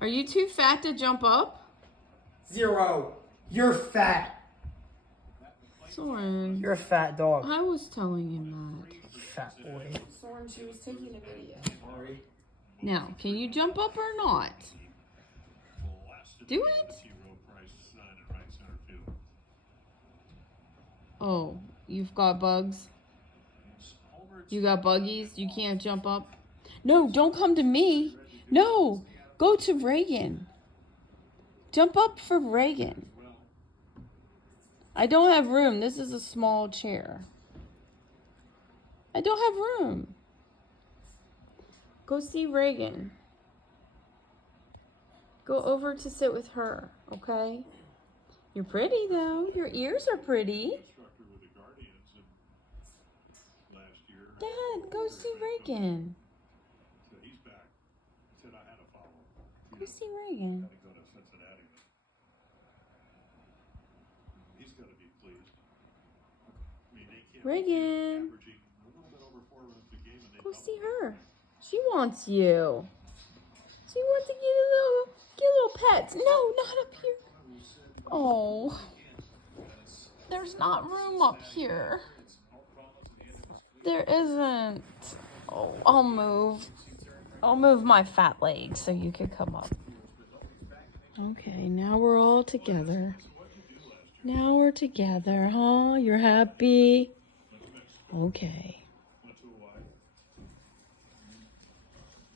Are you too fat to jump up? 0. You're fat. Soren. You're a fat dog. I was telling him that. Fat boy. Soren, she was taking a video. Now, can you jump up or not? Do it. Oh, you've got bugs? You got buggies? You can't jump up? No, don't come to me. No, go to Reagan. Jump up for Reagan. I don't have room. This is a small chair. I don't have room. Go see Reagan. Go over to sit with her, okay? You're pretty, though. Your ears are pretty. Dad, go see Reagan. Go see Reagan. Reagan. Go see her. She wants you. She wants to get little pets. No, not up here. Oh. There's not room up here. There isn't. Oh, I'll move. I'll move my fat legs so you can come up. Okay, now we're all together. Now we're together, huh? You're happy? Okay.